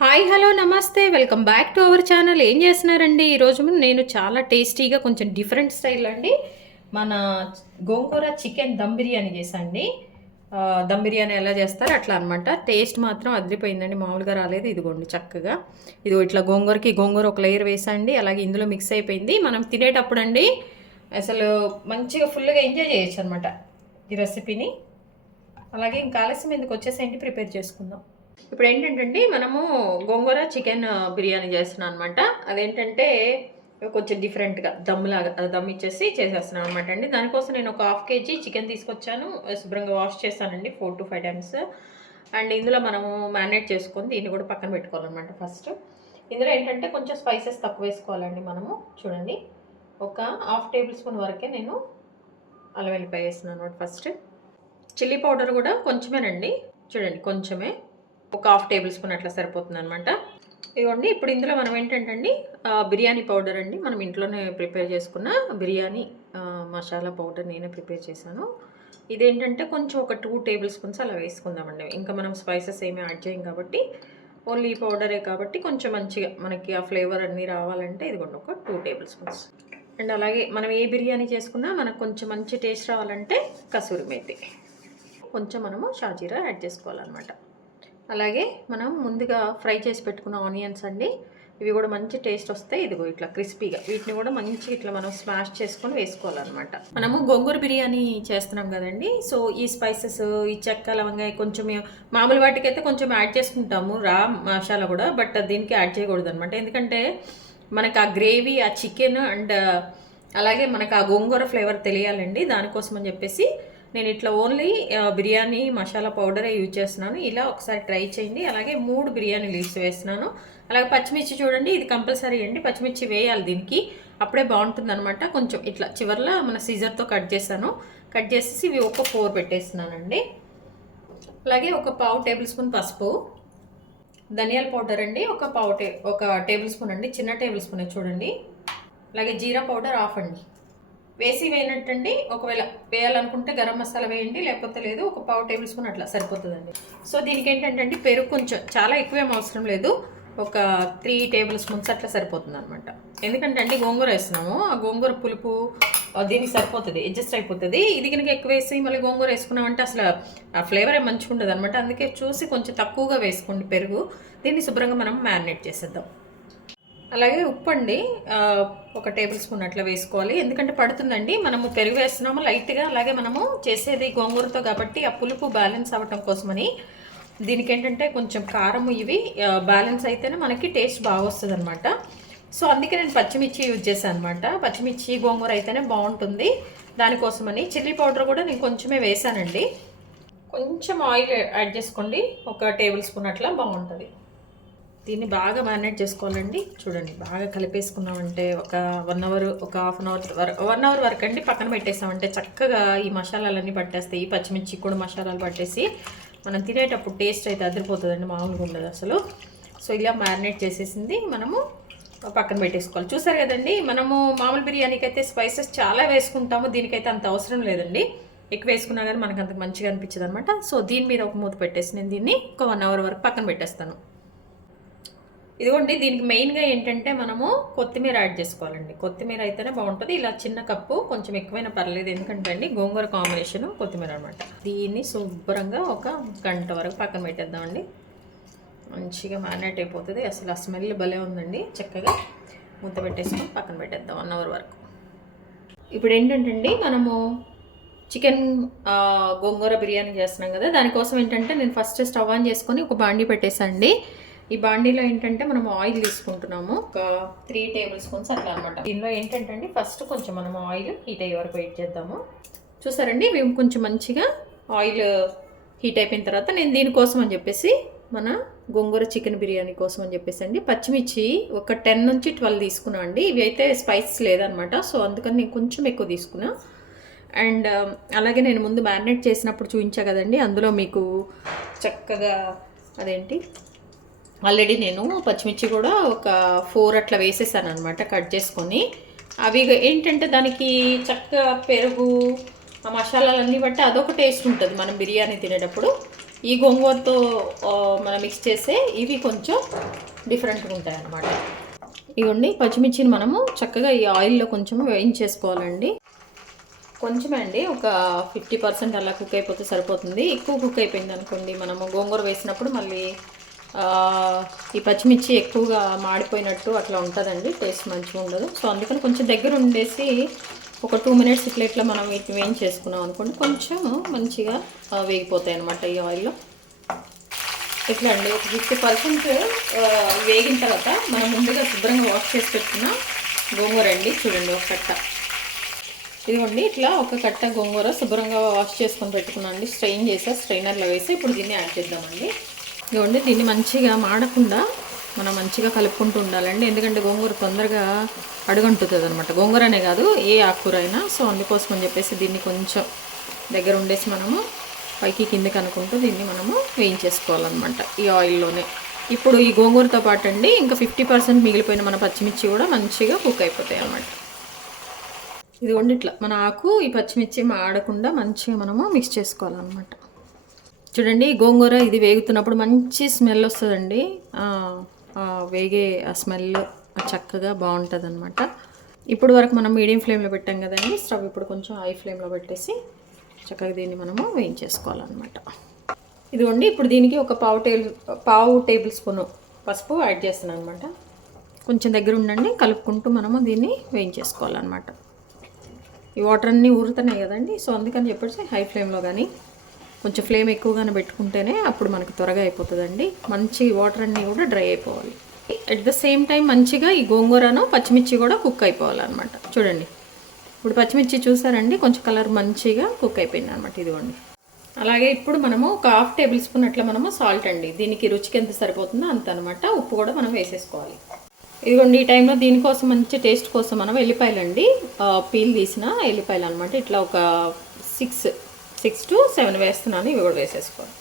Hi hello నమస్తే. Welcome back to our channel. ఏం చేస్తున్నారండి? ఈరోజు నేను చాలా టేస్టీగా కొంచెం డిఫరెంట్ స్టైల్ అండి. మన గోంగూర చికెన్ దమ్ బిర్యానీ చేసండి దమ్ బిర్యానీ ఎలా చేస్తారు? అట్లా అనమాట టేస్ట్ మాత్రం అదిరిపోయిందండి. మామూలుగా రాలేదు. ఇదిగోండి చక్కగా. ఇదిగో ఇట్లా గోంగూరకి గోంగూర ఒక లేయర్ వేసండి అలాగే ఇందులో మిక్స్ అయిపోయింది. మనం తినేటప్పుడు అండి అసలు మంచిగా ఫుల్గా ఎంజాయ్ చేయొచ్చు అనమాట ఈ రెసిపీని. అలాగే ఇంకా ఆలస్యం ఎందుకు వచ్చేసేంటి ప్రిపేర్ చేసుకుందాం. ఇప్పుడు ఏంటంటే మనము గోంగూర చికెన్ బిర్యానీ చేస్తున్నాం అనమాట అదేంటంటే కొంచెం డిఫరెంట్గా దమ్లాగా దమ్ ఇచ్చేసి చేసేస్తున్నాను అనమాట అండి. దానికోసం నేను ఒక హాఫ్ కేజీ చికెన్ తీసుకొచ్చాను. శుభ్రంగా వాష్ చేస్తానండి four to five times. And ఇందులో మనము మ్యారినేట్ చేసుకొని దీన్ని కూడా పక్కన పెట్టుకోవాలన్నమాట ఫస్ట్. ఇందులో ఏంటంటే కొంచెం స్పైసెస్ తక్కువ వేసుకోవాలండి మనము. చూడండి. ఒక హాఫ్ టేబుల్ స్పూన్ వరకే నేను అల్లం వెల్లిపాయ వేస్తున్నాను అనమాట ఫస్ట్. చిల్లీ పౌడర్ కూడా కొంచెమేనండి. చూడండి కొంచెమే. ఒక హాఫ్ టేబుల్ స్పూన్ అట్లా సరిపోతుంది అనమాట ఇదిగోండి ఇప్పుడు ఇందులో మనం ఏంటంటే అండి బిర్యానీ పౌడర్ అండి. మనం ఇంట్లోనే ప్రిపేర్ చేసుకున్న బిర్యానీ మసాలా పౌడర్ నేనే ప్రిపేర్ చేశాను. ఇదేంటంటే కొంచెం ఒక టూ టేబుల్ స్పూన్స్ అలా వేసుకుందామండి. ఇంకా మనం స్పైసెస్ ఏమీ యాడ్ చేయం కాబట్టి ఓన్లీ ఈ పౌడరే కాబట్టి కొంచెం మంచిగా మనకి ఆ ఫ్లేవర్ అన్నీ రావాలంటే ఇదిగోండి ఒక టూ టేబుల్ స్పూన్స్ అండ్ అలాగే మనం ఏ బిర్యానీ చేసుకున్నా మనకు కొంచెం మంచి టేస్ట్ రావాలంటే కసూరి మేతి. కొంచెం మనము షాజీరా యాడ్ చేసుకోవాలన్నమాట. అలాగే మనం ముందుగా ఫ్రై చేసి పెట్టుకున్న ఆనియన్స్ అండి. ఇవి కూడా మంచి టేస్ట్ వస్తాయి. ఇదిగో ఇట్లా క్రిస్పీగా. వీటిని కూడా మంచి ఇట్లా మనం స్మాష్ చేసుకొని వేసుకోవాలన్నమాట. మనము గోంగూర బిర్యానీ చేస్తున్నాం కదండి. సో ఈ స్పైసెస్ ఈ చెక్క లవంగాయ కొంచెం మామూలు వాటికైతే కొంచెం యాడ్ చేసుకుంటాము. రా మసాలా కూడా. బట్ దీనికి యాడ్ చేయకూడదు అనమాట ఎందుకంటే మనకు ఆ గ్రేవీ ఆ చికెన్ అండ్ అలాగే మనకు ఆ గోంగూర ఫ్లేవర్ తెలియాలండి. దానికోసం అని చెప్పేసి నేను ఇట్లా ఓన్లీ బిర్యానీ మసాలా పౌడరే యూజ్ చేస్తున్నాను. ఇలా ఒకసారి ట్రై చేయండి. అలాగే మూడు బిర్యానీ లీవ్స్ వేస్తున్నాను. అలాగే పచ్చిమిర్చి చూడండి ఇది కంపల్సరీ అండి. పచ్చిమిర్చి వేయాలి దీనికి. అప్పుడే బాగుంటుంది అనమాట కొంచెం ఇట్లా చివర్లో మన సీజర్తో కట్ చేశాను. కట్ చేసేసి ఇవి ఒక ఫోర్ పెట్టేస్తున్నానండి. అలాగే ఒక పావు టేబుల్ స్పూన్ పసుపు. ధనియాల పౌడర్ అండి. ఒక పావు టే ఒక టేబుల్ స్పూన్ అండి. చిన్న టేబుల్ స్పూన్ చూడండి. అలాగే జీరా పౌడర్ ఆఫ్ అండి. వేసి వేయనట్టండి. ఒకవేళ వేయాలనుకుంటే గరం మసాలా వేయండి లేకపోతే లేదు ఒక పావు టేబుల్ స్పూన్ అట్లా సరిపోతుందండి. సో దీనికి ఏంటంటే అండి పెరుగు కొంచెం చాలా ఎక్కువేం అవసరం లేదు. ఒక త్రీ టేబుల్ స్పూన్స్ అట్లా సరిపోతుంది అనమాట ఎందుకంటే అండి గోంగూర వేస్తున్నాము. ఆ గోంగూర పులుపు దీనికి సరిపోతుంది అడ్జస్ట్ అయిపోతుంది. ఇది కనుక ఎక్కువ వేసి మళ్ళీ గోంగూర వేసుకున్నామంటే అసలు ఆ ఫ్లేవర్ మంచిగా ఉండదు అనమాట అందుకే చూసి కొంచెం తక్కువగా వేసుకోండి పెరుగు. దీన్ని శుభ్రంగా మనం మ్యారినేట్ చేసేద్దాం. అలాగే ఉప్పు అండి ఒక టేబుల్ స్పూన్ అట్లా వేసుకోవాలి. ఎందుకంటే పడుతుందండి మనము పెరుగు వేస్తున్నాము లైట్గా అలాగే మనము చేసేది గోంగూరతో కాబట్టి ఆ పులుపు బ్యాలెన్స్ అవ్వటం కోసమని. దీనికి ఏంటంటే కొంచెం కారం ఇవి బ్యాలెన్స్ అయితేనే మనకి టేస్ట్ బాగా వస్తుంది అనమాట సో అందుకే నేను పచ్చిమిర్చి యూజ్ చేశాను అనమాట పచ్చిమిర్చి గోంగూర అయితేనే బాగుంటుంది. దానికోసమని చిల్లీ పౌడర్ కూడా నేను కొంచెమే వేసానండి కొంచెం ఆయిల్ యాడ్ చేసుకోండి ఒక టేబుల్ స్పూన్ అట్లా బాగుంటుంది. దీన్ని బాగా మ్యారినేట్ చేసుకోవాలండి. చూడండి బాగా కలిపేసుకున్నామంటే ఒక వన్ అవర్ ఒక హాఫ్ అన్ అవర్ వరకు వన్ అవర్ వరకు అండి పక్కన పెట్టేసామంటే చక్కగా ఈ మసాలాలన్నీ పట్టేస్తాయి. ఈ పచ్చిమిర్చి కూడా మసాలాలు పట్టేసి మనం తినేటప్పుడు టేస్ట్ అయితే అదిరిపోతుందండి మామూలుగా ఉండదు అసలు. సో ఇలా మ్యారినేట్ చేసేసింది మనము పక్కన పెట్టేసుకోవాలి. చూసారు కదండి మనము మామూలు బిర్యానీకి అయితే స్పైసెస్ చాలా వేసుకుంటాము. దీనికైతే అంత అవసరం లేదండి. ఎక్కువ వేసుకున్నా కానీ మనకు అంత మంచిగా అనిపించదు అనమాట సో దీని మీద ఒక మూత పెట్టేసి నేను దీన్ని ఒక వన్ అవర్ వరకు పక్కన పెట్టేస్తాను. ఇదిగోండి దీనికి మెయిన్గా ఏంటంటే మనము కొత్తిమీర యాడ్ చేసుకోవాలండి. కొత్తిమీర అయితేనే బాగుంటుంది. ఇలా చిన్న కప్పు కొంచెం ఎక్కువైనా పర్లేదు. ఎందుకంటే అండి గోంగూర కాంబినేషన్ కొత్తిమీర అనమాట దీన్ని శుభ్రంగా ఒక గంట వరకు పక్కన పెట్టేద్దామండి. మంచిగా మ్యారినేట్ అయిపోతుంది. అసలు ఆ స్మెల్ భలే ఉందండి. చక్కగా మూత పెట్టేసుకొని పక్కన పెట్టేద్దాం వన్ అవర్ వరకు. ఇప్పుడు ఏంటంటే అండి మనము చికెన్ గోంగూర బిర్యానీ చేస్తున్నాం కదా. దానికోసం ఏంటంటే నేను ఫస్ట్ స్టవ్ ఆన్ చేసుకొని ఒక బాండీ పెట్టేసండి ఈ బాండీలో ఏంటంటే మనం ఆయిల్ తీసుకుంటున్నాము. ఒక త్రీ టేబుల్ స్పూన్స్ అట్లా అనమాట దీనిలో ఏంటంటే అండి ఫస్ట్ కొంచెం మనం ఆయిల్ హీట్ అయ్యే వరకు వెయిట్ చేద్దాము. చూసారండి మేము కొంచెం మంచిగా ఆయిల్ హీట్ అయిపోయిన తర్వాత నేను దీనికోసం అని చెప్పేసి మన గోంగూర చికెన్ బిర్యానీ కోసం అని చెప్పేసి అండి పచ్చిమిర్చి ఒక టెన్ నుంచి ట్వెల్వ్ తీసుకున్నా అండి. ఇవి అయితే స్పైసెస్ లేదనమాట సో అందుకని నేను కొంచెం ఎక్కువ తీసుకున్నా. అండ్ um, అలాగే నేను ముందు మ్యారినేట్ చేసినప్పుడు చూపించా కదండి అందులో మీకు చక్కగా అదేంటి? ఆల్రెడీ నేను పచ్చిమిర్చి కూడా ఒక ఫోర్ అట్లా వేసేసాను అనమాట కట్ చేసుకొని. అవి ఏంటంటే దానికి చక్కగా పెరుగు ఆ మసాలాలన్నీ బట్టి అదొక టేస్ట్ ఉంటుంది మనం బిర్యానీ తినేటప్పుడు. ఈ గోంగూరతో మనం మిక్స్ చేసే ఇవి కొంచెం డిఫరెంట్గా ఉంటాయి అన్నమాట. ఇవన్నీ పచ్చిమిర్చిని మనము చక్కగా ఈ ఆయిల్లో కొంచెం వేయించేసుకోవాలండి. కొంచెమే అండి ఒక ఫిఫ్టీ పర్సెంట్ అలా కుక్ అయిపోతే సరిపోతుంది. ఎక్కువ కుక్ అయిపోయింది అనుకోండి మనము గోంగూర వేసినప్పుడు మళ్ళీ ఈ పచ్చిమిర్చి ఎక్కువగా మాడిపోయినట్టు అట్లా ఉంటుందండి టేస్ట్ మంచిగా ఉండదు. సో అందుకని కొంచెం దగ్గర ఉండేసి ఒక టూ మినిట్స్ ఇట్లా ఇట్లా మనం వీటిని వేయించేసుకున్నాం అనుకోండి కొంచెం మంచిగా వేగిపోతాయి అనమాట ఈ ఆయిల్లో. ఎట్లా అండి ఒక ఫిఫ్టీ పర్సెంట్ వేగిన తర్వాత మనం ముందుగా శుభ్రంగా వాష్ చేసి పెట్టుకున్న గోంగూర అండి. చూడండి ఒక కట్ట. ఇదిగోండి ఇట్లా ఒక కట్ట గోంగూర శుభ్రంగా వాష్ చేసుకొని పెట్టుకున్నాం అండి. స్ట్రెయిన్ చేసా స్ట్రైనర్లో వేసి ఇప్పుడు దీన్ని యాడ్ చేద్దామండి. ఇదిగోండి దీన్ని మంచిగా మాడకుండా మనం మంచిగా కలుపుకుంటూ ఉండాలండి. ఎందుకంటే గోంగూర తొందరగా అడుగంటుతుంది అనమాట గోంగూరనే కాదు ఏ ఆకుకూర అయినా సో అందుకోసం అని చెప్పేసి దీన్ని కొంచెం దగ్గర ఉండేసి మనము పైకి కిందకి అనుకుంటూ దీన్ని మనము వేయించేసుకోవాలన్నమాట ఈ ఆయిల్లోనే. ఇప్పుడు ఈ గోంగూరతో పాటు అండి ఇంకా ఫిఫ్టీ పర్సెంట్ మిగిలిపోయిన మన పచ్చిమిర్చి కూడా మంచిగా కుక్ అయిపోతాయి అన్నమాట. ఇదిగోండి ఇట్లా మన ఆకు ఈ పచ్చిమిర్చి మాడకుండా మంచిగా మనము మిక్స్ చేసుకోవాలన్నమాట. చూడండి గోంగూర ఇది వేగుతున్నప్పుడు మంచి స్మెల్ వస్తుందండి. వేగే ఆ స్మెల్ చక్కగా బాగుంటుంది అనమాట ఇప్పుడు వరకు మనం మీడియం ఫ్లేమ్లో పెట్టాం కదండి స్టవ్ ఇప్పుడు కొంచెం హై ఫ్లేమ్లో పెట్టేసి చక్కగా దీన్ని మనము వేయించేసుకోవాలన్నమాట. ఇదిగోండి ఇప్పుడు దీనికి ఒక పావు టేబుల్ పావు టేబుల్ స్పూన్ పసుపు యాడ్ చేస్తున్నాను అనమాట కొంచెం దగ్గర ఉండండి కలుపుకుంటూ మనము దీన్ని వేయించేసుకోవాలన్నమాట. ఈ వాటర్ అన్నీ ఊరుతున్నాయి కదండి సో అందుకని చెప్పేసి హై ఫ్లేమ్లో కానీ కొంచెం ఫ్లేమ్ ఎక్కువగానే పెట్టుకుంటేనే అప్పుడు మనకు త్వరగా అయిపోతుందండి. మంచి వాటర్ అన్నీ కూడా డ్రై అయిపోవాలి. అట్ ద సేమ్ టైం మంచిగా ఈ గోంగూరను పచ్చిమిర్చి కూడా కుక్ అయిపోవాలన్నమాట. చూడండి. ఇప్పుడు పచ్చిమిర్చి చూసారండి? కొంచెం కలర్ మంచిగా కుక్ అయిపోయింది అనమాట ఇదిగోండి. అలాగే ఇప్పుడు మనము ఒక హాఫ్ టేబుల్ స్పూన్ అట్లా మనము సాల్ట్ అండి. దీనికి రుచికి ఎంత సరిపోతుందో అంత అనమాట ఉప్పు కూడా మనం వేసేసుకోవాలి. ఇదిగోండి ఈ టైంలో దీనికోసం మంచి టేస్ట్ కోసం మనం ఎల్లిపాయలు అండి పీల్ తీసిన ఎల్లిపాయలు అనమాట ఇట్లా ఒక సిక్స్ సిక్స్ టు సెవెన్ వేస్తున్నాను. ఇవి కూడా వేసేసుకోవాలి.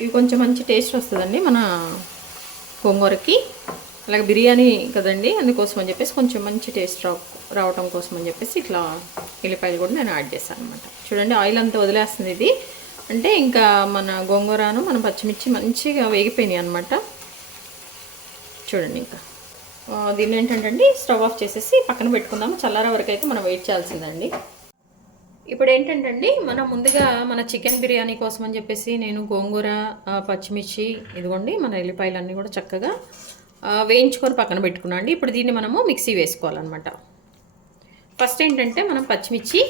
ఇవి కొంచెం మంచి టేస్ట్ వస్తుందండి మన గోంగూరకి. అలాగే బిర్యానీ కదండి అందుకోసం అని చెప్పేసి కొంచెం మంచి టేస్ట్ రావ రావటం కోసం అని చెప్పేసి ఇట్లా ఎల్లిపాయలు కూడా నేను యాడ్ చేశాను అనమాట చూడండి ఆయిల్ అంతా వదిలేస్తుంది ఇది. అంటే ఇంకా మన గోంగూరను మన పచ్చిమిర్చి మంచిగా వేగిపోయినాయి అనమాట చూడండి ఇంకా. దీన్ని ఏంటంటే స్టవ్ ఆఫ్ చేసేసి పక్కన పెట్టుకుందాము. చల్లార వరకు అయితే మనం వెయిట్ చేయాల్సిందండి. ఇప్పుడు ఏంటంటే మనం ముందుగా మన చికెన్ బిర్యానీ కోసం అని చెప్పేసి నేను గోంగూర పచ్చిమిర్చి ఇదిగోండి మన ఎల్లిపాయలన్నీ కూడా చక్కగా వేయించుకొని పక్కన పెట్టుకున్నాం అండి. ఇప్పుడు దీన్ని మనము మిక్సీ వేసుకోవాలన్నమాట. ఫస్ట్ ఏంటంటే మనం పచ్చిమిర్చి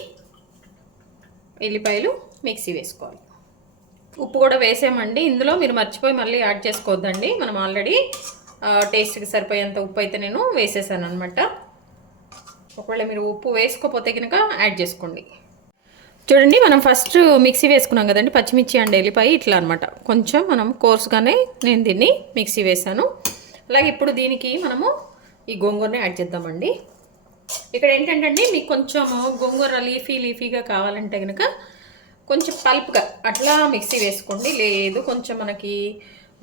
ఎల్లిపాయలు మిక్సీ వేసుకోవాలి. ఉప్పు కూడా వేసామండి. ఇందులో మీరు మర్చిపోయి మళ్ళీ యాడ్ చేసుకోవద్దండి. మనం ఆల్రెడీ టేస్ట్కి సరిపోయేంత ఉప్పు అయితే నేను వేసేసాను అనమాట ఒకవేళ మీరు ఉప్పు వేసుకోకపోతే కనుక యాడ్ చేసుకోండి. చూడండి మనం ఫస్ట్ మిక్సీ వేసుకున్నాం కదండి పచ్చిమిర్చి అండ్ ఎల్లిపాయ ఇట్లా అనమాట కొంచెం మనం కోర్స్గానే నేను దీన్ని మిక్సీ వేసాను అలాగే ఇప్పుడు దీనికి మనము ఈ గోంగూరని యాడ్ చేద్దామండి. ఇక్కడ ఏంటంటే మీకు కొంచెం గోంగూర లీఫీ లీఫీగా కావాలంటే కనుక కొంచెం పల్ప్గా అట్లా మిక్సీ వేసుకోండి. లేదు కొంచెం మనకి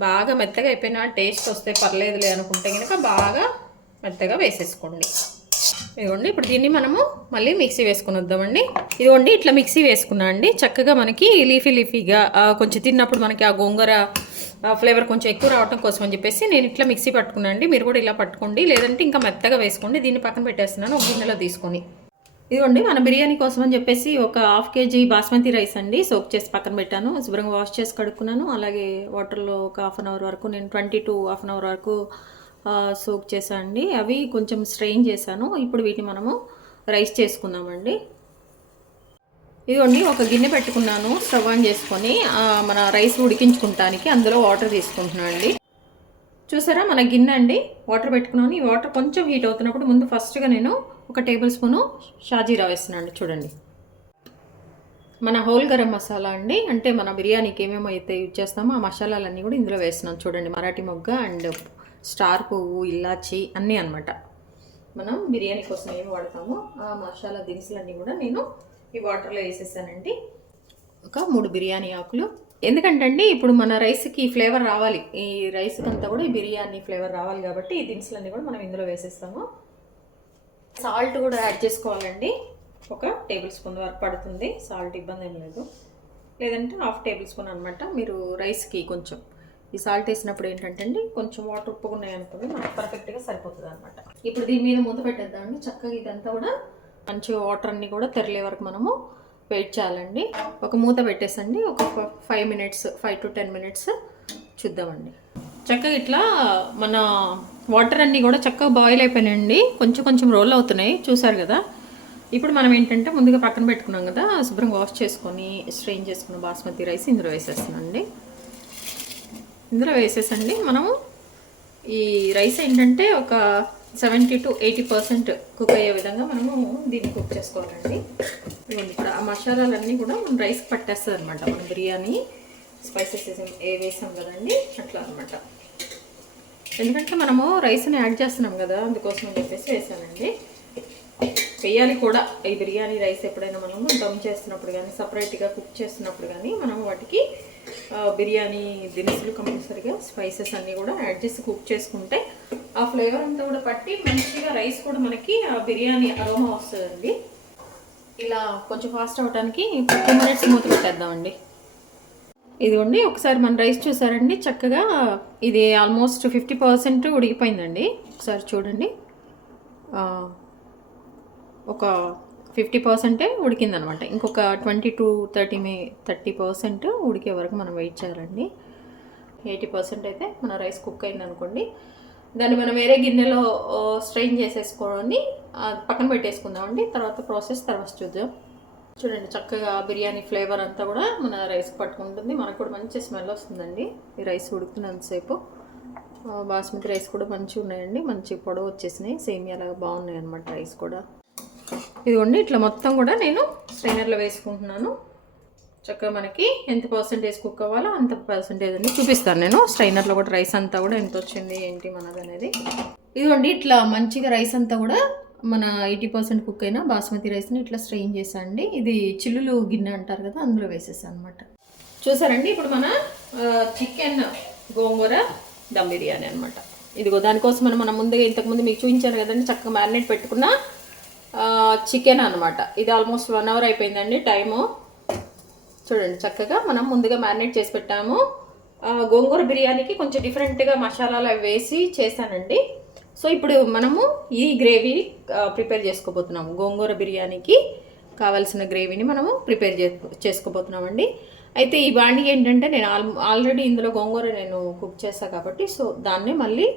బాగా మెత్తగా అయిపోయినా టేస్ట్ వస్తే పర్లేదులే అనుకుంటే కనుక బాగా మెత్తగా వేసేసుకోండి. ఇదిగోండి ఇప్పుడు దీన్ని మనము మళ్ళీ మిక్సీ వేసుకుని వద్దామండి ఇదిగోండి ఇట్లా మిక్సీ వేసుకున్నా అండి. చక్కగా మనకి లీఫీ లీఫీగా కొంచెం తిన్నప్పుడు మనకి ఆ గోంగూర ఫ్లేవర్ కొంచెం ఎక్కువ రావడం కోసం అని చెప్పేసి నేను ఇట్లా మిక్సీ పట్టుకున్నా అండి. మీరు కూడా ఇలా పట్టుకోండి. లేదంటే ఇంకా మెత్తగా వేసుకోండి. దీన్ని పక్కన పెట్టేస్తున్నాను ఒక గిన్నెలో తీసుకొని. ఇదిగోండి మన బిర్యానీ కోసం అని చెప్పేసి ఒక హాఫ్ కేజీ బాస్మతి రైస్ అండి. సోక్ చేసి పక్కన పెట్టాను. శుభ్రంగా వాష్ చేసి కడుక్కున్నాను. అలాగే వాటర్లో ఒక హాఫ్ అన్ అవర్ వరకు నేను twenty to half an hour వరకు సోక్ చేశాను అండి. అవి కొంచెం స్ట్రెయిన్ చేశాను. ఇప్పుడు వీటిని మనము రైస్ చేసుకుందామండి. ఇదిగోండి ఒక గిన్నె పెట్టుకున్నాను. స్టవ్ ఆన్ చేసుకొని మన రైస్ ఉడికించుకుంటానికి అందులో వాటర్ తీసుకుంటున్నాను అండి. చూసారా మన గిన్నె అండి. వాటర్ పెట్టుకున్నాను. ఈ వాటర్ కొంచెం హీట్ అవుతున్నప్పుడు ముందు ఫస్ట్గా నేను ఒక టేబుల్ స్పూను షాజీరా వేస్తున్నాను అండి. చూడండి. మన హోల్ గరం మసాలా అండి. అంటే మన బిర్యానీకి ఏమేమి అయితే యూజ్ చేస్తామో ఆ మసాలాలన్నీ కూడా ఇందులో వేస్తున్నాం చూడండి మరాఠీ మొగ్గ అండ్ స్టార్ పువ్వు ఇలాచి అన్నీ అనమాట మనం బిర్యానీ కోసం ఏం వాడతామో ఆ మసాలా దినుసులన్నీ కూడా నేను ఈ వాటర్లో వేసేసానండి. ఒక మూడు బిర్యానీ ఆకులు. ఎందుకంటే అండి ఇప్పుడు మన రైస్కి ఫ్లేవర్ రావాలి. ఈ రైస్కి అంతా కూడా ఈ బిర్యానీ ఫ్లేవర్ రావాలి కాబట్టి ఈ దినుసులన్నీ కూడా మనం ఇందులో వేసేస్తాము. సాల్ట్ కూడా యాడ్ చేసుకోవాలండి. ఒక టేబుల్ స్పూన్ వరకు పడుతుంది. సాల్ట్ ఇబ్బంది ఏం లేదు. లేదంటే హాఫ్ టేబుల్ స్పూన్ అనమాట మీరు రైస్కి కొంచెం. ఈ సాల్ట్ వేసినప్పుడు ఏంటంటే అండి కొంచెం వాటర్ ఉప్పుగా ఉన్నాయనుకోండి మనకు పర్ఫెక్ట్గా సరిపోతుంది అనమాట ఇప్పుడు దీని మీద మూత పెట్టేద్దామండి. చక్కగా ఇదంతా కూడా మంచి వాటర్ అన్నీ కూడా తెరలే వరకు మనము వెయిట్ చేయాలండి. ఒక మూత పెట్టేసండి ఒక five minutes five to ten minutes చూద్దామండి. చక్కగా ఇట్లా మన వాటర్ అన్నీ కూడా చక్కగా బాయిల్ అయిపోయినాయండి. కొంచెం కొంచెం రోల్ అవుతున్నాయి చూసారు కదా? ఇప్పుడు మనం ఏంటంటే ముందుగా పక్కన పెట్టుకున్నాం కదా శుభ్రంగా వాష్ చేసుకొని స్ట్రెయిన్ చేసుకున్న బాస్మతి రైస్ ఇందులో వేసేస్తున్నాండి ఇందులో వేసేసండి. మనము ఈ రైస్ ఏంటంటే ఒక seventy to eighty percent cook అయ్యే విధంగా మనము దీన్ని కుక్ చేసుకోవాలండి. ఇవ్వండి ఇక్కడ ఆ మసాలాలన్నీ కూడా మనం రైస్ పట్టేస్తుంది అనమాట మనం బిర్యానీ స్పైసెస్ ఏ వేసాం కదండి అట్లా అనమాట ఎందుకంటే మనము రైస్ని యాడ్ చేస్తున్నాం కదా అందుకోసం అని చెప్పేసి వేసానండి. వేయాలి కూడా. ఈ బిర్యానీ రైస్ ఎప్పుడైనా మనము దమ్ చేస్తున్నప్పుడు కానీ సపరేట్గా కుక్ చేస్తున్నప్పుడు కానీ మనం వాటికి బిర్యానీ దినుసులు కంపల్సరిగా స్పైసెస్ అన్నీ కూడా యాడ్ చేసి కుక్ చేసుకుంటే ఆ ఫ్లేవర్ అంతా కూడా పట్టి మంచిగా రైస్ కూడా మనకి ఆ బిర్యానీ అరోమా వస్తుందండి. ఇలా కొంచెం ఫాస్ట్ అవ్వడానికి టూ మినిట్స్ మూత పెట్టేద్దామండి. ఇదిగోండి ఒకసారి మన రైస్ చూసారండి చక్కగా ఇది ఆల్మోస్ట్ ఫిఫ్టీ పర్సెంట్ ఉడికిపోయిందండి. ఒకసారి చూడండి. ఒక ఫిఫ్టీ పర్సెంటే ఉడికిందనమాట. ఇంకొక ట్వంటీ టు థర్టీ మే థర్టీ పర్సెంట్ ఉడికే వరకు మనం వెయిట్ చేయాలండి. ఎయిటీ పర్సెంట్ అయితే మన రైస్ కుక్ అయింది అనుకోండి దాన్ని మనం వేరే గిన్నెలో స్ట్రెయిన్ చేసేసుకొని పక్కన పెట్టేసుకుందామండి. తర్వాత ప్రాసెస్ తర్వాత చూద్దాం. చూడండి చక్కగా బిర్యానీ ఫ్లేవర్ అంతా కూడా మన రైస్ పట్టుకుంటుంది. మనకు కూడా మంచి స్మెల్ వస్తుందండి. ఈ రైస్ ఉడుకుతున్నంతసేపు బాస్మతి రైస్ కూడా మంచిగా ఉన్నాయండి మంచి పొడవు వచ్చేసినాయి. సేమియాలాగా బాగున్నాయి అనమాట రైస్ కూడా. ఇదిగోండి ఇట్లా మొత్తం కూడా నేను స్ట్రైనర్లో వేసుకుంటున్నాను. చక్కగా మనకి ఎంత పర్సెంటేజ్ కుక్ అవ్వాలో అంత పర్సెంటేజ్ అని చూపిస్తాను నేను. స్ట్రైనర్లో కూడా రైస్ అంతా కూడా ఎంత వచ్చింది ఏంటి మనది అనేది. ఇదిగోండి ఇట్లా మంచిగా రైస్ అంతా కూడా మన ఎయిటీ పర్సెంట్ కుక్ అయిన బాస్మతి రైస్ని ఇట్లా స్ట్రెయిన్ చేసాండి ఇది చిల్లులు గిన్నె అంటారు కదా అందులో వేసేసాను అనమాట చూసారండి ఇప్పుడు మన చికెన్ గోంగూర దమ్ బిర్యానీ అనమాట ఇదిగో దానికోసం మనం మనం ముందుగా ఇంతకుముందు మీకు చూపించాను కదండి చక్కగా మ్యారినేట్ పెట్టుకున్న చికెన్ అనమాట ఇది ఆల్మోస్ట్ వన్ అవర్ అయిపోయిందండి టైము. చూడండి చక్కగా మనం ముందుగా మ్యారినేట్ చేసి పెట్టాము. గోంగూర బిర్యానీకి కొంచెం డిఫరెంట్గా మసాలాలు అవి వేసి చేశానండి. సో ఇప్పుడు మనము ఈ గ్రేవీ ప్రిపేర్ చేసుకోబోతున్నాము. గోంగూర బిర్యానీకి కావాల్సిన గ్రేవీని మనము ప్రిపేర్ చేసుకోబోతున్నామండి. అయితే ఈ బాండి ఏంటంటే నేను ఆల్ ఆల్రెడీ ఇందులో గోంగూర నేను కుక్ చేస్తాను కాబట్టి సో దాన్ని మళ్ళీ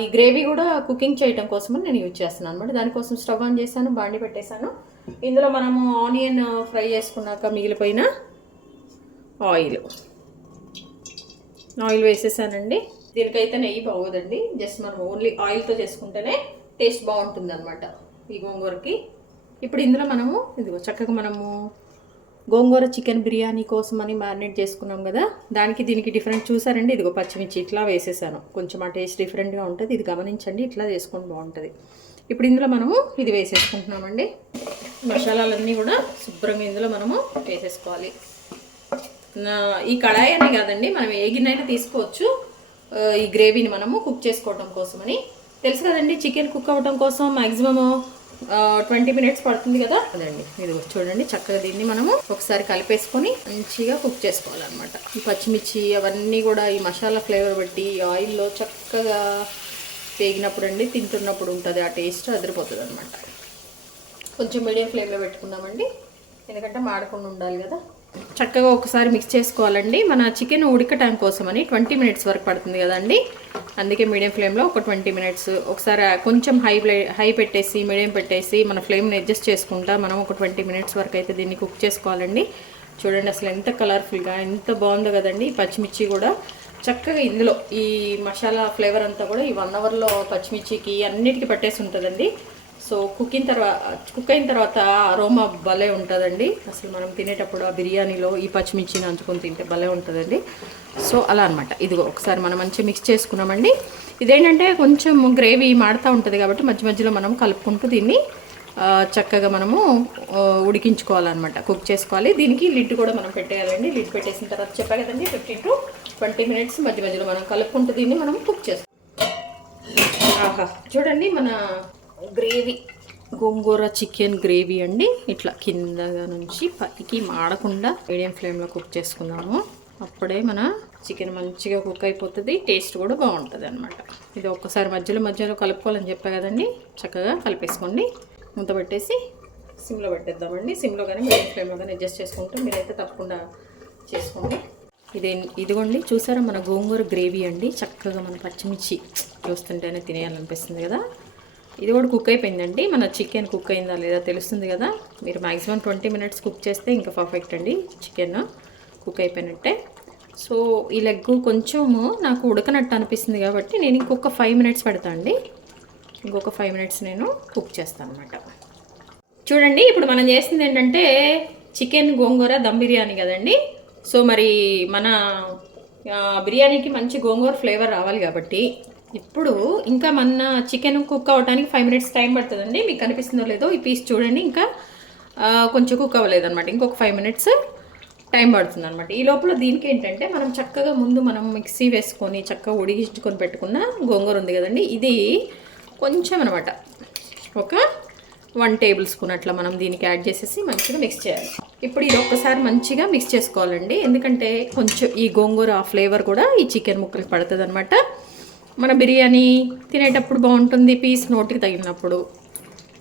ఈ గ్రేవీ కూడా కుకింగ్ చేయడం కోసమని నేను యూజ్ చేస్తున్నాను అనమాట దానికోసం స్టవ్ ఆన్ చేశాను బాండి పెట్టేశాను. ఇందులో మనము ఆనియన్ ఫ్రై చేసుకున్నాక మిగిలిపోయిన ఆయిల్. ఆయిల్ వేసేసానండి. దీనికైతే నెయ్యి బాగోదండి. జస్ట్ మనం ఓన్లీ ఆయిల్తో చేసుకుంటేనే టేస్ట్ బాగుంటుంది అనమాట ఈ గోంగూరకి. ఇప్పుడు ఇందులో మనము ఇదిగో చక్కగా మనము గోంగూర చికెన్ బిర్యానీ కోసం అని మ్యారినేట్ చేసుకున్నాం కదా దానికి దీనికి డిఫరెంట్ చూసారండి. ఇదిగో పచ్చిమిర్చి ఇట్లా వేసేసాను. కొంచెం ఆ టేస్ట్ డిఫరెంట్గా ఉంటుంది. ఇది గమనించండి ఇట్లా చేసుకొని బాగుంటుంది. ఇప్పుడు ఇందులో మనము ఇది వేసేసుకుంటున్నామండి. మసాలాలన్నీ కూడా శుభ్రంగా ఇందులో మనము వేసేసుకోవాలి. ఈ కడాయి అని కాదండి మనం ఏ గిన్నె తీసుకోవచ్చు. ఈ గ్రేవీని మనము కుక్ చేసుకోవడం కోసమని. తెలుసు కదండి చికెన్ కుక్ అవ్వడం కోసం మ్యాక్సిమమ్ ట్వంటీ మినిట్స్ పడుతుంది కదా? అదండి. ఇది చూడండి చక్కగా దీన్ని మనము ఒకసారి కలిపేసుకొని మంచిగా కుక్ చేసుకోవాలన్నమాట. ఈ పచ్చిమిర్చి అవన్నీ కూడా ఈ మసాలా ఫ్లేవర్ బట్టి ఆయిల్లో చక్కగా వేగినప్పుడు అండి తింటున్నప్పుడు ఉంటుంది ఆ టేస్ట్ అదిరిపోతుంది అనమాట కొంచెం మీడియం ఫ్లేమ్లో పెట్టుకుందామండి. ఎందుకంటే మాడకుండా ఉండాలి కదా. చక్కగా ఒకసారి మిక్స్ చేసుకోవాలండి. మన చికెన్ ఉడకటం కోసమని ట్వంటీ మినిట్స్ వరకు పడుతుంది కదండి. అందుకే మీడియం ఫ్లేమ్లో ఒక ట్వంటీ మినిట్స్ ఒకసారి కొంచెం హై హై పెట్టేసి మీడియం పెట్టేసి మన ఫ్లేమ్ని అడ్జస్ట్ చేసుకుంటా మనం ఒక ట్వంటీ మినిట్స్ వరకు అయితే దీన్ని కుక్ చేసుకోవాలండి. చూడండి అసలు ఎంత కలర్ఫుల్గా ఎంత బాగుందో కదండి. ఈ పచ్చిమిర్చి కూడా చక్కగా ఇందులో ఈ మసాలా ఫ్లేవర్ అంతా కూడా ఈ వన్ అవర్లో పచ్చిమిర్చికి అన్నిటికీ పట్టేసి ఉంటుందండి. సో కుకింగ్ తర్వాత కుక్ అయిన తర్వాత అరోమా భలే ఉంటుందండి. అసలు మనం తినేటప్పుడు ఆ బిర్యానీలో ఈ పచ్చిమిర్చి నంచుకొని తింటే భలే ఉంటుందండి. సో అలా అనమాట ఇదిగో ఒకసారి మనం మంచిగా మిక్స్ చేసుకున్నామండి. ఇదేంటంటే కొంచెం గ్రేవీ మాడుతూ ఉంటుంది కాబట్టి మధ్య మధ్యలో మనం కలుపుకుంటూ దీన్ని చక్కగా మనము ఉడికించుకోవాలన్నమాట. కుక్ చేసుకోవాలి. దీనికి లిడ్ కూడా మనం పెట్టేయాలండి. లిడ్ పెట్టేసిన తర్వాత చెప్పా కదండి ఫిఫ్టీన్ టు ట్వంటీ మినిట్స్ మధ్య మధ్యలో మనం కలుపుకుంటూ దీన్ని మనం కుక్ చేసుకోవాలి ఆహా. చూడండి మన గ్రేవీ గోంగూర చికెన్ గ్రేవీ అండి. ఇట్లా కింద నుంచి పైకి మాడకుండా మీడియం ఫ్లేమ్లో కుక్ చేసుకుందాము. అప్పుడే మన చికెన్ మంచిగా కుక్ అయిపోతుంది టేస్ట్ కూడా బాగుంటుంది అనమాట ఇది ఒక్కసారి మధ్యలో మధ్యలో కలుపుకోవాలని చెప్పా కదండి. చక్కగా కలిపేసుకోండి. మూత పెట్టేసి సిమ్లో పెట్టేద్దామండి. సిమ్లో కానీ మీడియం ఫ్లేమ్లో కానీ అడ్జస్ట్ చేసుకుంటాం మీరైతే తప్పకుండా చేసుకోండి. ఇదే ఇదిగోండి చూసారా మన గోంగూర గ్రేవీ అండి. చక్కగా మన పచ్చిమిర్చి చూస్తుంటేనే తినేయాలనిపిస్తుంది కదా. ఇది కూడా కుక్ అయిపోయిందండి. మన చికెన్ కుక్ అయిందా లేదా తెలుస్తుంది కదా? మీరు మ్యాక్సిమం ట్వంటీ మినిట్స్ కుక్ చేస్తే ఇంకా పర్ఫెక్ట్ అండి చికెన్ కుక్ అయిపోయినట్టే. సో ఈ లెగ్ కొంచెము నాకు ఉడకనట్టు అనిపిస్తుంది కాబట్టి నేను ఇంకొక ఫైవ్ మినిట్స్ పెడతా అండి. ఇంకొక ఫైవ్ మినిట్స్ నేను కుక్ చేస్తాను అనమాట చూడండి ఇప్పుడు మనం చేసింది ఏంటంటే చికెన్ గోంగూర దమ్ బిర్యానీ కదండి. సో మరి మన బిర్యానీకి మంచి గోంగూర ఫ్లేవర్ రావాలి కాబట్టి ఇప్పుడు ఇంకా మన చికెన్ కుక్ అవ్వడానికి ఫైవ్ మినిట్స్ టైం పడుతుందండి. మీకు కనిపిస్తుందో లేదో ఈ పీస్ చూడండి. ఇంకా కొంచెం కుక్ అవ్వలేదు అనమాట ఇంకొక ఫైవ్ మినిట్స్ టైం పడుతుంది అనమాట ఈ లోపల దీనికి ఏంటంటే మనం చక్కగా ముందు మనం మిక్సీ వేసుకొని చక్కగా ఉడిగించుకొని పెట్టుకున్న గోంగూర ఉంది కదండి. ఇది కొంచెం అనమాట ఒక వన్ టేబుల్ స్పూన్ అట్లా మనం దీనికి యాడ్ చేసేసి మంచిగా మిక్స్ చేయాలి. ఇప్పుడు ఇది ఒక్కసారి మంచిగా మిక్స్ చేసుకోవాలండి. ఎందుకంటే కొంచెం ఈ గోంగూర ఫ్లేవర్ కూడా ఈ చికెన్ ముక్కలకి పడుతుంది అనమాట మన బిర్యానీ తినేటప్పుడు బాగుంటుంది పీస్ నోటికి తగిలినప్పుడు.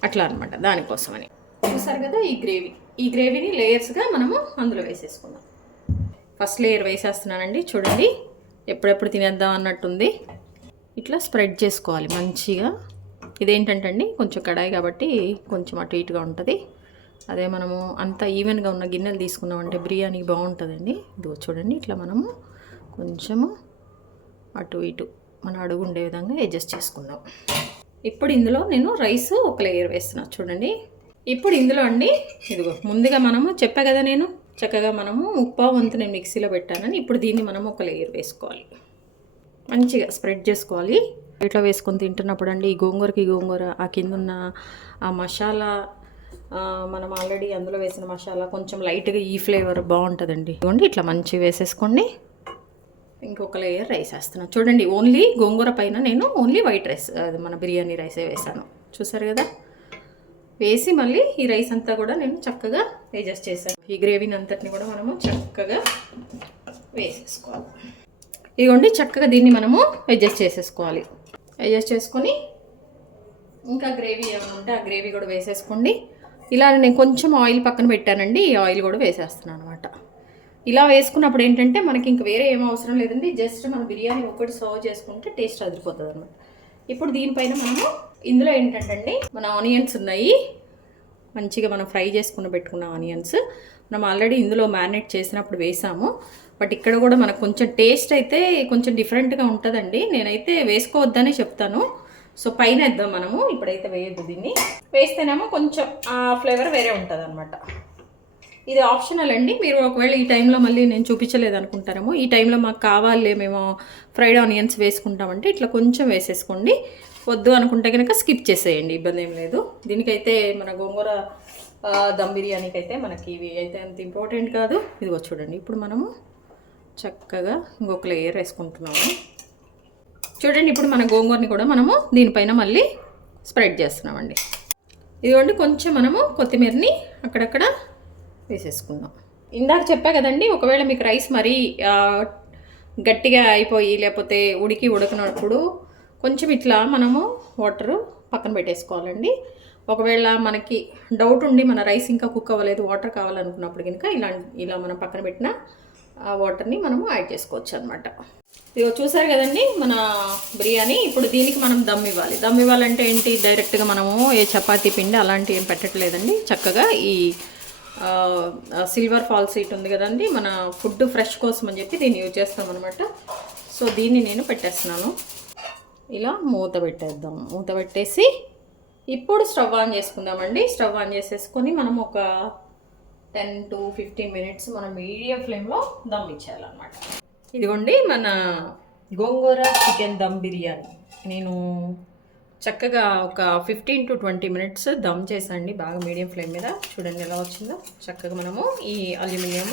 అట్లా అనమాట దానికోసమని. చూసారు కదా ఈ గ్రేవీ. ఈ గ్రేవీని లేయర్స్గా మనము అందులో వేసేసుకుందాం. ఫస్ట్ లేయర్ వేసేస్తున్నానండి చూడండి. ఎప్పుడెప్పుడు తినేద్దాం అన్నట్టుంది. ఇట్లా స్ప్రెడ్ చేసుకోవాలి మంచిగా. ఇదేంటంటే అండి కొంచెం కడాయి కాబట్టి కొంచెం అటు ఇటుగా ఉంటుంది. అదే మనము అంత ఈవెన్గా ఉన్న గిన్నెలు తీసుకున్నామంటే బిర్యానీ బాగుంటుందండి. ఇదిగో చూడండి ఇట్లా మనము కొంచెము అటు ఇటు మన అడుగు ఉండే విధంగా అడ్జస్ట్ చేసుకుందాం. ఇప్పుడు ఇందులో నేను రైస్ ఒక లేయర్ వేస్తున్నా చూడండి. ఇప్పుడు ఇందులో అండి ఇదిగో ముందుగా మనము చెప్పా కదా నేను చక్కగా మనము ముప్పా వంతు నేను మిక్సీలో పెట్టానని ఇప్పుడు దీన్ని మనం ఒక లేయర్ వేసుకోవాలి. మంచిగా స్ప్రెడ్ చేసుకోవాలి. ఇట్లా వేసుకొని తింటున్నప్పుడు అండి ఈ గోంగూరకి గోంగూర ఆ కింద ఉన్న ఆ మసాలా మనం ఆల్రెడీ అందులో వేసిన మసాలా కొంచెం లైట్గా ఈ ఫ్లేవర్ బాగుంటుందండి. ఇదిగోండి ఇట్లా మంచిగా వేసేసుకోండి. ఇంకొక లేయర్ రైస్ వేస్తున్నాను చూడండి ఓన్లీ గోంగూర పైన నేను ఓన్లీ వైట్ రైస్ అది మన బిర్యానీ రైసే వేసాను చూసారు కదా? వేసి మళ్ళీ ఈ రైస్ అంతా కూడా నేను చక్కగా అడ్జస్ట్ చేశాను. ఈ గ్రేవీని అంతటిని కూడా మనము చక్కగా వేసేసుకోవాలి. ఇదిగోండి చక్కగా దీన్ని మనము అడ్జస్ట్ చేసేసుకోవాలి. అడ్జస్ట్ చేసుకొని ఇంకా గ్రేవీ ఏమైనా ఉంటే ఆ గ్రేవీ కూడా వేసేసుకోండి. ఇలా నేను కొంచెం ఆయిల్ పక్కన పెట్టానండి ఈ ఆయిల్ కూడా వేసేస్తున్నాను అనమాట ఇలా వేసుకున్నప్పుడు ఏంటంటే మనకి ఇంక వేరే ఏం అవసరం లేదండి. జస్ట్ మన బిర్యానీ ఒకటి సర్వ్ చేసుకుంటే టేస్ట్ అదిరిపోతుంది అనమాట ఇప్పుడు దీనిపైన మనము ఇందులో ఏంటంటే అండి మన ఆనియన్స్ ఉన్నాయి. మంచిగా మనం ఫ్రై చేసుకుని పెట్టుకున్న ఆనియన్స్. మనం ఆల్రెడీ ఇందులో మ్యారినేట్ చేసినప్పుడు వేసాము. బట్ ఇక్కడ కూడా మనకు కొంచెం టేస్ట్ అయితే కొంచెం డిఫరెంట్గా ఉంటుందండి. నేనైతే వేసుకోవద్దనే చెప్తాను. సో పైన వేద్దాం మనము. ఇప్పుడైతే వేయద్దు దీన్ని. వేస్తేనేమో కొంచెం ఆ ఫ్లేవర్ వేరే ఉంటుంది అనమాట ఇది ఆప్షనల్ అండి. మీరు ఒకవేళ ఈ టైంలో మళ్ళీ నేను చూపించలేదు అనుకుంటారేమో ఈ టైంలో మాకు కావాలి మేము ఫ్రైడ్ ఆనియన్స్ వేసుకుంటామంటే ఇట్లా కొంచెం వేసేసుకోండి. వద్దు అనుకుంటే కనుక స్కిప్ చేసేయండి ఇబ్బంది ఏం లేదు. దీనికైతే మన గోంగూర దమ్ బిర్యానీకి అయితే మనకి ఇవి అయితే అంత ఇంపార్టెంట్ కాదు. ఇదిగో చూడండి ఇప్పుడు మనము చక్కగా ఇంకొక లేయర్ వేసుకుంటున్నాము. చూడండి ఇప్పుడు మన గోంగూరని కూడా మనము దీనిపైన మళ్ళీ స్ప్రెడ్ చేస్తున్నామండి. ఇదిగోండి కొంచెం మనము కొత్తిమీరని అక్కడక్కడ వేసేసుకుందాం. ఇందాక చెప్పా కదండి ఒకవేళ మీకు రైస్ మరీ గట్టిగా అయిపోయి లేకపోతే ఉడికి ఉడకనప్పుడు కొంచెం ఇట్లా మనము వాటరు పక్కన పెట్టేసుకోవాలండి. ఒకవేళ మనకి డౌట్ ఉండి మన రైస్ ఇంకా కుక్ అవ్వలేదు వాటర్ కావాలనుకున్నప్పుడు కనుక ఇలా ఇలా మనం పక్కన పెట్టిన ఆ వాటర్ని మనము యాడ్ చేసుకోవచ్చు అనమాట ఇదిగో చూసారు కదండి మన బిర్యానీ. ఇప్పుడు దీనికి మనం దమ్ ఇవ్వాలి. దమ్ ఇవ్వాలంటే ఏంటి? డైరెక్ట్గా మనము ఏ చపాతీ పిండి అలాంటివి ఏం పెట్టట్లేదండి. చక్కగా ఈ సిల్వర్ ఫాల్ సీట్ ఉంది కదండి. మన ఫుడ్ ఫ్రెష్ కోసం అని చెప్పి దీన్ని యూజ్ చేస్తాం అనమాట సో దీన్ని నేను పెట్టేస్తున్నాను. ఇలా మూత పెట్టేద్దాం. మూత పెట్టేసి ఇప్పుడు స్టవ్ ఆన్ చేసుకుందామండి. స్టవ్ ఆన్ చేసేసుకొని మనం ఒక టెన్ టు ఫిఫ్టీన్ మినిట్స్ మనం మీడియం ఫ్లేమ్లో దమ్ ఇచ్చేయాలన్నమాట. ఇదిగోండి మన గోంగూర చికెన్ దమ్ బిర్యానీ. నేను చక్కగా ఒక fifteen to twenty minutes dum చేసండి బాగా మీడియం ఫ్లేమ్ మీద. చూడండి ఎలా వచ్చిందో. చక్కగా మనము ఈ అల్యూమినియం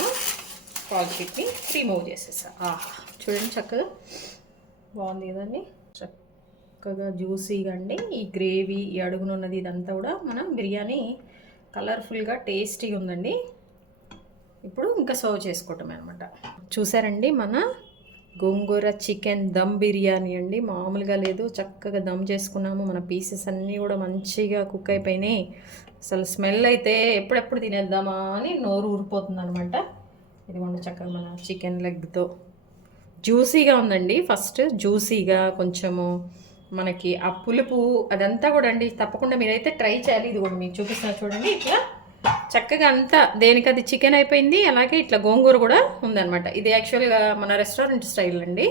పాల్ షీట్ని రిమూవ్ చేసేసా. ఆహా. చూడండి చక్కగా. బాగుంది కదండి. చక్కగా జ్యూసీగా అండి. ఈ గ్రేవీ ఈ అడుగునున్నది ఇదంతా కూడా మనం బిర్యానీ కలర్ఫుల్గా టేస్టీగా ఉందండి. ఇప్పుడు ఇంకా సర్వ్ చేసుకోవటమే అనమాట చూసారండి మన గోంగూర చికెన్ దమ్ బిర్యానీ అండి. మామూలుగా లేదు. చక్కగా దమ్ చేసుకున్నాము. మన పీసెస్ అన్నీ కూడా మంచిగా కుక్ అయిపోయినాయి. అసలు స్మెల్ అయితే ఎప్పుడెప్పుడు తినేద్దామా అని నోరు ఊరిపోతుంది అనమాట ఇదిగోండి చక్కగా మన చికెన్ లెగ్తో. జ్యూసీగా ఉందండి. ఫస్ట్ జ్యూసీగా కొంచెము మనకి ఆ పులుపు అదంతా కూడా అండి. తప్పకుండా మీరైతే ట్రై చేయాలి. ఇది కూడా మీకు చూపిస్తున్నా చూడండి. ఇట్లా చక్కగా అంతా దేనికి అది చికెన్ అయిపోయింది అలాగే ఇట్లా గోంగూర కూడా ఉందన్నమాట. ఇది యాక్చువల్గా మన రెస్టారెంట్ స్టైల్ అండి.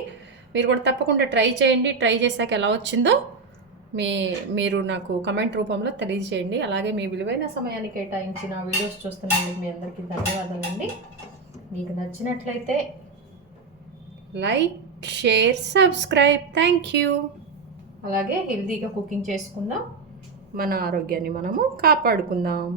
మీరు కూడా తప్పకుండా ట్రై చేయండి. ట్రై చేశాక ఎలా వచ్చిందో మీ మీరు నాకు కమెంట్ రూపంలో తెలియజేయండి. అలాగే మీ విలువైన సమయాన్ని కేటాయించిన వీడియోస్ చూస్తున్నందుకు మీ అందరికీ ధన్యవాదాలండి. మీకు నచ్చినట్లయితే like share subscribe thank you అలాగే హెల్తీగా కుకింగ్ చేసుకుందాం. మన ఆరోగ్యాన్ని మనము కాపాడుకుందాం.